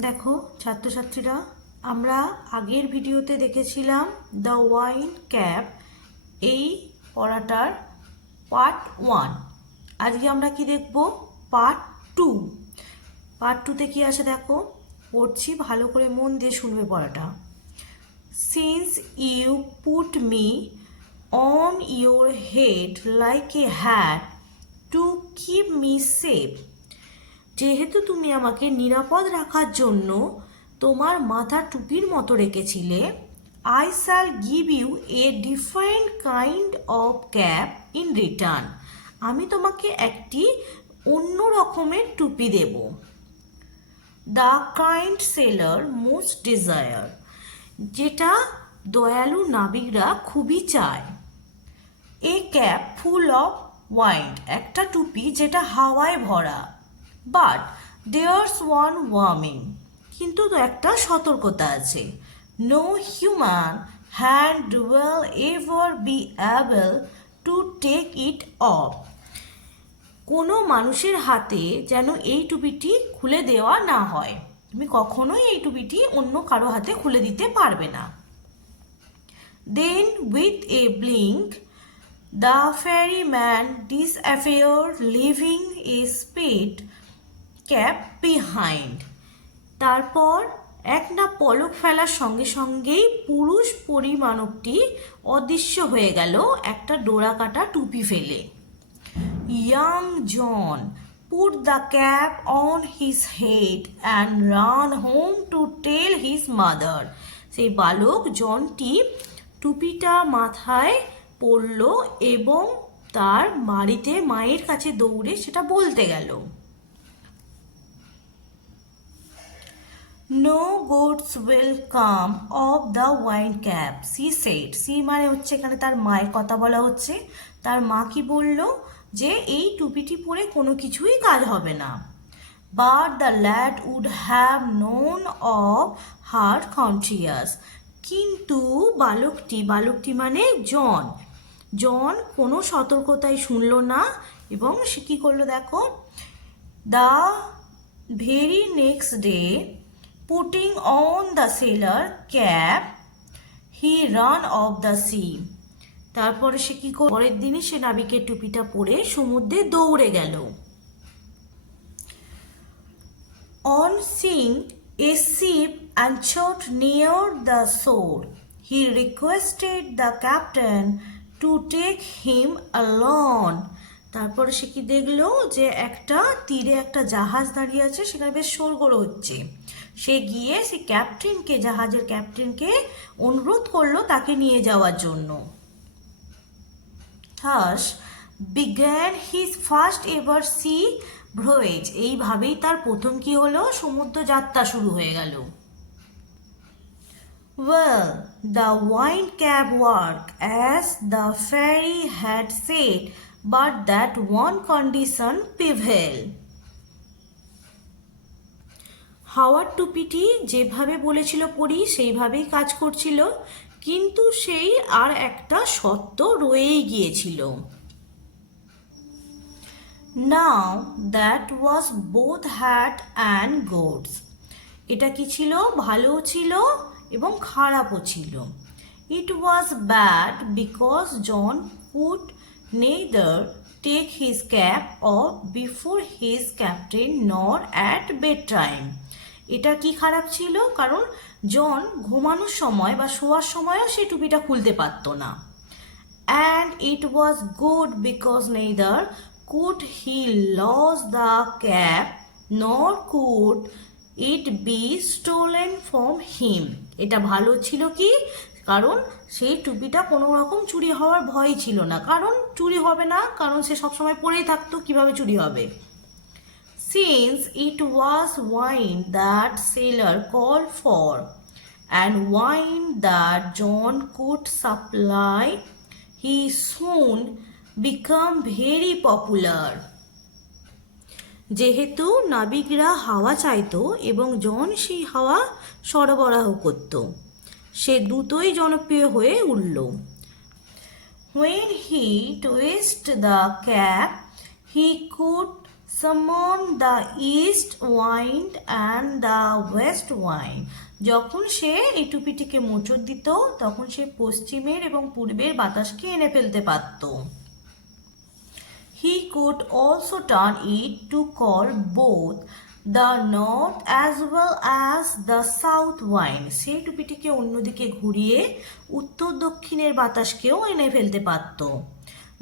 দেখো ছাত্রছাত্রীরা, আমরা আগের ভিডিওতে দেখেছিলাম দ্য ওয়াইন ক্যাপ, এই পড়াটার পার্ট 1। আজকে আমরা কি দেখব? পার্ট 2। পার্ট 2তে কি আছে দেখো, পড়ছি, ভালো করে মন দিয়ে শুনবে পড়াটা। Since you put me on your head like a hat to keep me safe, যেহেতু তুমি আমাকে নিরাপদ রাখার জন্য তোমার মাথা টুপির মতো রেখেছিলে, I shall give you a different kind of cap in return, আমি তোমাকে একটি অন্য রকমের টুপি দেব। The kind sailor most desire, যেটা দয়ালু নাবিকরা খুবই চায়। A cap full of wind, একটা টুপি যেটা হাওয়ায় ভরা। বাট দেয়ার্স ওয়ান ওয়ার্মিং, কিন্তু একটা সতর্কতা আছে। No human hand will ever be able to take it off, কোনো মানুষের হাতে যেন এই টুপিটি খুলে দেওয়া না হয়, তুমি কখনোই এই টুপিটি অন্য কারো হাতে খুলে দিতে পারবে না। Then with a blink the ferryman disappeared, leaving a spade cap behind. তারপর এক না পলক ফেলার সঙ্গে সঙ্গেই পুরুষ পরিমাণবটি অদৃশ্য হয়ে গেল একটা ডোরা কাটা টুপি ফেলে। Young John put the cap on his head and ran home to tell his mother. সেই বালক জনটি টুপিটা মাথায় পড়ল এবং তার বাড়িতে মায়ের কাছে দৌড়ে সেটা বলতে গেল। No goats will come of the wine cap, she said. She মানে হচ্ছে এখানে তার মায়ের কথা বলা হচ্ছে। তার মা কি বলল? যে এই টুপিটি পরে কোনো কিছুই কাজ হবে না। But the lad would have known of her conscience. কিন্তু বালকটি মানে জন কোনো সতর্কতাই শুনল না এবং সে কী করলো দেখো, the very next day putting on the seller cap he ran of the sea, তারপরে সে কি পরের দিনই সে নাবিকের টুপিটা পরে সমুদ্রে দৌড়ে গেল। On seeing a ship anchored near the shore, he requested the captain to take him along. তারপরে সে কি দেখলো যে একটা তীরে একটা জাহাজ দাঁড়িয়ে আছে, সেখানে বেশ শোরগোল হচ্ছে। সে গিয়ে সে জাহাজের ক্যাপ্টেনকে অনুরোধ করলো তাকে নিয়ে যাওয়ার জন্য। Thus began his first ever sea voyage. এইভাবেই তার প্রথম কি হলো, সমুদ্র যাত্রা শুরু হয়ে গেল। Well, the wine cap worked as the fairy had said, but that one condition prevailed. হাওয়ার টুপিটি যেভাবে বলেছিল পরি সেইভাবেই কাজ করছিল, কিন্তু সেই আর একটা শর্ত রয়েই গিয়েছিল। Now that was both hat and goats. এটা কি ছিল? ভালো ছিল এবং খারাপও ছিল। It was bad because John could neither take his cap off before his captain nor at bedtime. এটা কি খারাপ ছিল? কারণ জন ঘুমানোর সময় বা শোয়ার সময়ও সে টুপিটা খুলতে পারত না। And it was good because neither could he lose the cap nor could it be stolen from him. এটা ভালো ছিল কি? কারণ সেই টুপিটা কোনো রকম চুরি হওয়ার ভয় ছিল না, কারণ চুরি হবে না, কারণ সে সবসময় পরেই থাকতো, কিভাবে চুরি হবে। Since it was wine that sailor called for and wine that John could supply, he soon became very popular. যেহেতু নাবিকরা হাওয়া চাইতো এবং জন সেই হাওয়া সরবরাহ করত, সে দ্রুতই জনপ্রিয় হয়ে উঠল। When he twisted the cap, he could summon the east wind and the west wind. যখন সে এই টুপিটিকে মোচড় দিত তখন সে পশ্চিমের এবং পূর্বের বাতাসকে এনে ফেলতে পারত। He could also turn it to call both the north as well as the south wind. সেই টুপিটিকে অন্যদিকে ঘুরিয়ে উত্তর দক্ষিণের বাতাসকেও এনে ফেলতে পারত।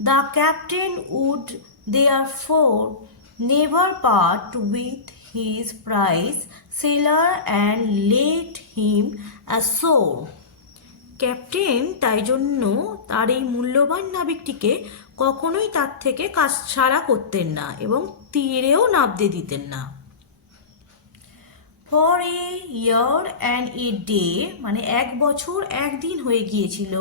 The captain would therefore never part with his prize sailor and let him ashore. Captain তাই জন্য তার এই মূল্যবান নাবিকটিকে কখনোই তার থেকে কাজ ছাড়া করতেন না এবং তীরেও নামতে দিতেন না। For a year and a day, মানে 1 বছর 1 দিন হয়ে গিয়েছিল,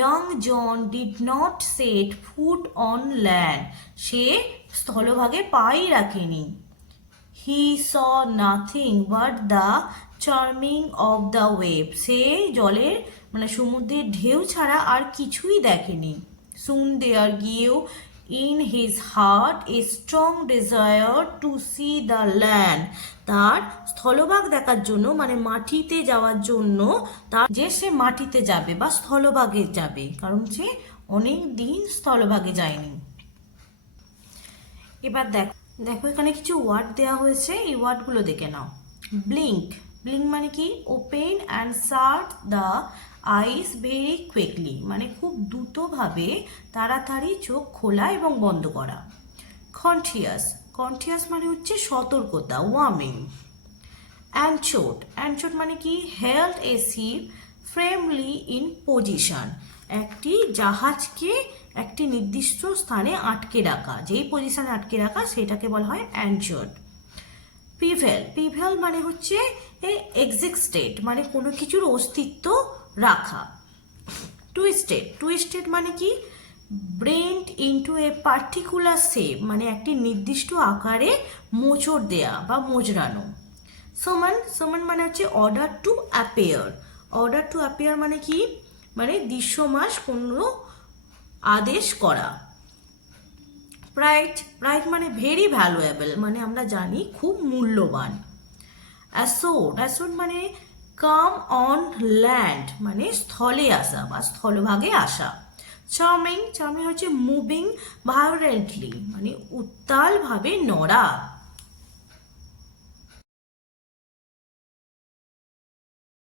young John did not set foot on land. সে স্থলভাগে পাই রাখেনি। He saw nothing but the charming of the wave. সে জলের মানে সমুদ্রের ঢেউ ছাড়া আর কিছুই দেখেনি। Soon there grew in his heart a strong desire to see the land. তার স্থলভাগ দেখার জন্য মানে মাটিতে যাওয়ার জন্য তার যে সে মাটিতে যাবে বা স্থলভাগে যাবে, কারণ সে অনেক দিন স্থলভাগে যায়নি। এবার দেখো এখানে কিছু ওয়ার্ড দেওয়া হয়েছে, এই ওয়ার্ডগুলো দেখে নাও। ব্লিঙ্ক, ব্লিঙ্ক মানে কি? Open and shut the eyes very quickly, মানে খুব দ্রুতভাবে তাড়াতাড়ি চোখ খোলা এবং বন্ধ করা। কনটিয়াস, কনটিয়াস মানে হচ্ছে সতর্কতা, ওয়ার্মিং। অ্যানচোট, অ্যানচোট মানে কি? Held a ship firmly in position, একটি জাহাজকে একটি নির্দিষ্ট স্থানে আটকে রাখা, যেই পজিশনে আটকে রাখা সেটাকে বলা হয় অ্যানচোট। পিভেল, পিভেল মানে হচ্ছে এক্সিস্টেড, মানে কোনো কিছুর অস্তিত্ব রাখা। টুইস্টেড, টুইস্টেড মানে কি? ব্রেন্ট ইনটু এ পার্টিকুলার শেপ, মানে একটি নির্দিষ্ট আকারে মোচড় দেয়া বা মোচড়ানো। সমান, সমান মানে হচ্ছে order to appear, order to appear মানে কি? মানে দৃশ্যমান কোনো আদেশ করা। প্রাইড, প্রাইড মানে ভেরি ভ্যালুয়েবল, মানে আমরা জানি খুব মূল্যবান। অ্যাসোর্ড, অ্যাসোর্ড মানে কাম অন ল্যান্ড, মানে স্থলে আসা বা স্থলভাগে আসা। চার্মিং, চার্মিং হচ্ছে মুভিং ভায়োলেন্টলি, মানে উত্তালভাবে নড়া।